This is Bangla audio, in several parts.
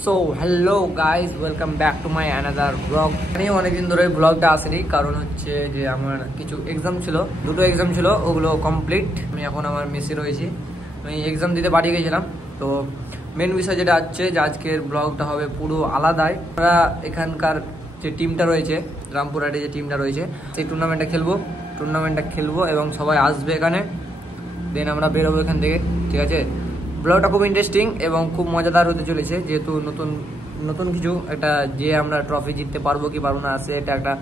So hello guys, welcome back to my another blog. আমি অনেকদিন ধরে ব্লগটা আসেনি, কারণ হচ্ছে যে আমার কিছু এক্সাম ছিল, দুটো এক্সাম ছিল, ওগুলো কমপ্লিট। আমি এখন আমার মেসে রয়েছি, আমি এক্সাম দিতে বাড়ি গেছিলাম। তো মেন বিষয় যেটা হচ্ছে যে আজকের ব্লগটা হবে পুরো আলাদাই। আমরা এখানকার যে টিমটা রয়েছে, রামপুরহাটে যে টিমটা রয়েছে, সেই টুর্নামেন্টটা খেলবো এবং সবাই আসবে এখানে। দেন আমরা বেরোবো এখান থেকে, ঠিক আছে? ব্লগটা খুব ইন্টারেস্টিং এবং খুব মজাদার হতে চলেছে, যেহেতু নতুন কিছু একটা, যে আমরা ট্রফি জিততে পারবো কি পারবো না আছে, এটা একটা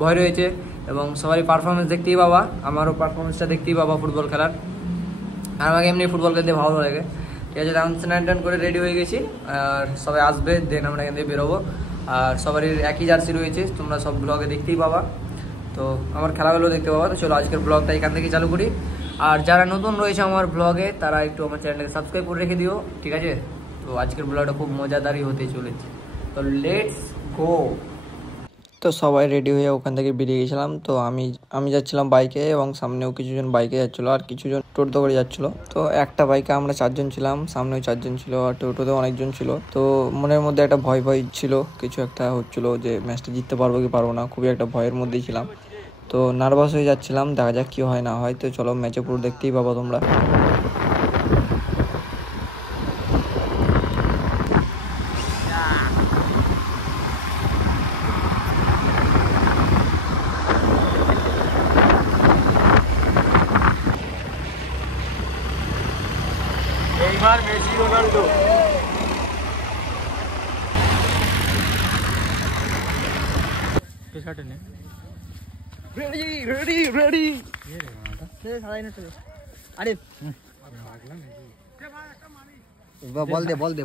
ভয় রয়েছে। এবং সবারই পারফরমেন্স দেখতেই পাবা, আমারও পারফরমেন্সটা দেখতেই পাবা ফুটবল খেলার। আর আমাকে এমনি ফুটবল খেলতে ভালো লাগে, ঠিক আছে? আমি স্নান করে রেডি হয়ে গেছি, আর সবাই আসবে, দেন আমরা এখান থেকে বেরোবো। আর সবারই একই জার্সি রয়েছে, তোমরা সব ব্লগে দেখতেই পাবা, তো আমার খেলাগুলো দেখতে পাবা। তো চলো আজকের ব্লগটা এখান থেকে চালু করি। আর যারা নতুন রয়েছে আমার ব্লগে, তারা একটু আমার চ্যানেলকে সাবস্ক্রাইব করে রেখে দিও, ঠিক আছে? তো আজকের ব্লগটা খুব মজাদারই হতে চলেছে, তো লেটস গো। তো সবাই রেডি হয়ে ওখান থেকে বেরিয়ে গেছিলাম। তো আমি যাচ্ছিলাম বাইকে, এবং সামনেও কিছুজন বাইকে যাচ্ছিলো, আর কিছুজন টোটো করে যাচ্ছিলো। তো একটা বাইকে আমরা 4 জন ছিলাম, সামনেও 4 জন ছিল, আর টোটোতে অনেকজন ছিল। তো মনের মধ্যে একটা ভয় ছিল, কিছু একটা হচ্ছিলো যে ম্যাচটা জিততে পারবো কি পারবো না, খুবই একটা ভয়ের মধ্যেই ছিলাম। তো নার্ভাস হয়ে যাচ্ছিলাম, দেখা যাক কি হয় না হয়। তো চলো ম্যাচে পুরো দেখতেই পাবো তোমরা। এইবার মেসি রোনাল্ডো পেছাটে নে রেডি রেডি রেডি আরে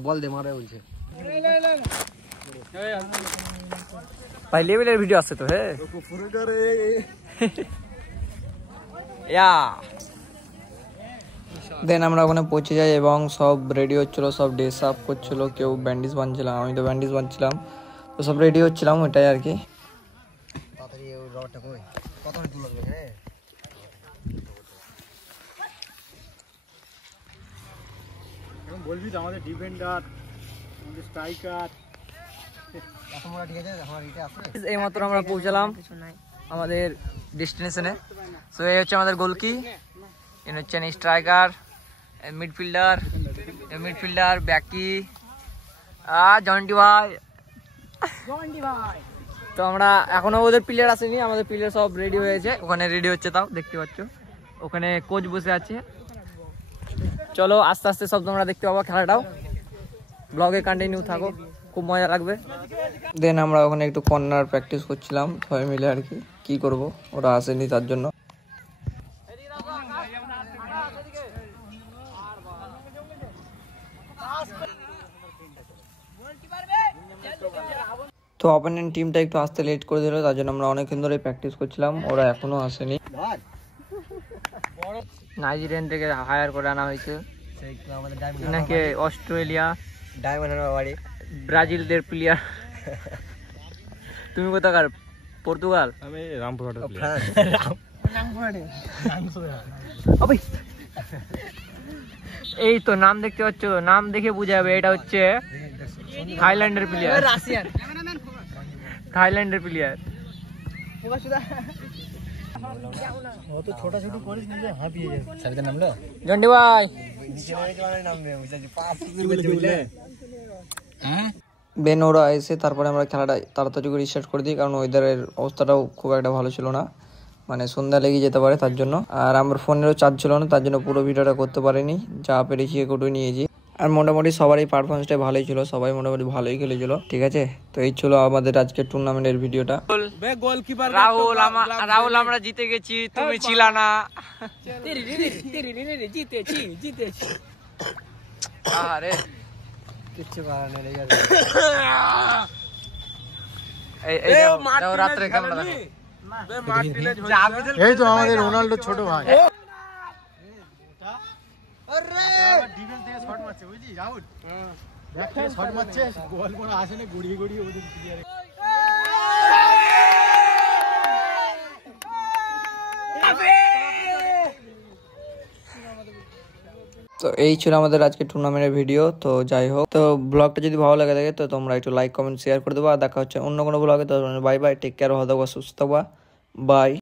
বল দে মারে বলছে। ভাই লেভেলের ভিডিও আছে তো, হ্যাঁ দেন আমরা ওখানে পৌঁছে যাই, এবং সব রেডি হচ্ছিলো, সব ড্রেস আপ করছিলো, কেউ ব্যান্ডেজ বাঁধছিলাম, আমি তো ব্যান্ডেজ বাঁধছিলাম। তো সব রেডি হচ্ছিলাম, ওইটাই আর কি। বলবি তো আমাদের ডিফেন্ডার, আমাদের স্ট্রাইকার। এইমাত্র আমরা পৌঁছালাম আমাদের ডেস্টিনেশনে। তো এই হচ্ছে আমাদের গোলকি, এর হচ্ছে স্ট্রাইকার, মিডফিল্ডার ব্যাকি, জন্টি ভাই। তো আমরা এখনো, ওদের প্লেয়ার আসেনি, আমাদের প্লেয়ার সব রেডি হয়েছে, ওখানে রেডি হচ্ছে, তাও দেখতে পাচ্ছ ওখানে কোচ বসে আছে। চলো আস্তে আস্তে সব তোমরা দেখতে পাবো, খেলাটাও ব্লগে কন্টিনিউ থাকো, খুব মজা লাগবে। দেন আমরা ওখানে একটু কর্নার প্র্যাকটিস করছিলাম সবাই মিলে আর কি। কি করব, ওরা আসেনি তার জন্য। তো অপোনেন্ট টিমটা একটু আসতে লেট করে দিল, তার জন্য আমরা অনেকক্ষণ ধরে প্র্যাকটিস করছিলাম, ওরা এখনো আসেনি। নাইজেরিয়ান থেকে হায়ার করে আনা হয়েছে, নাকি অস্ট্রেলিয়া, ব্রাজিলদের প্লেয়ার। তুমি কোথাকার? পর্তুগাল? আমি রামপুরহাট। এই তো নাম দেখতে পাচ্ছ, নাম দেখে বোঝা যাবে এটা হচ্ছে থাইল্যান্ডের প্লেয়ার, থাইল্যান্ডের প্লেয়ার। জন্ডি ভাই বেন ওরা এসে তারপরে আমরা খেলাটা তাড়াতাড়ি করে স্টার্ট করে দিই, কারণ ওয়েদারের অবস্থাটাও খুব একটা ভালো ছিল না, মানে সন্ধ্যা লেগে যেতে পারে তার জন্য। আর আমার ফোনেরও চার্জ ছিল না, তার জন্য পুরো ভিডিওটা করতে পারিনি, যা পেরেছি একটু নিয়েছি। আর মোটামুটি সবারই পারফরমেন্সটা ভালোই ছিল, সবাই মোটামুটি ভালোই খেলেছিল, ঠিক আছে? তো এই ছিল আমাদের আজকের টুর্নামেন্টের ভিডিওটা। রাহুল আমরা জিতে গেছি, তুমি ছিলা না। আরে কিচ্ছু করার নেই, রাত্রে ক্যামেরা দেখো। এই তো আমাদের রোনাল্ডো ছোট ভাই। ডিফেন্স থেকে শট মারছে, বুঝলি রাহুল? ব্যাক থেকে শট মারছে, গোল করে আসেনি, গড়িয়ে গড়িয়ে ওদিক দিয়ে। তো এই ছিল আমাদের আজকে টুর্নামেন্টের ভিডিও। তো যাই হোক, তো ব্লগটা যদি ভালো লাগে থাকে তো তোমরা একটু লাইক কমেন্ট শেয়ার করে দেবো। আর দেখা হচ্ছে অন্য কোনো ব্লগে। তো বাই বাই, টেক কেয়ার, ভালো থাকবা, সুস্থ থাকবা, বাই।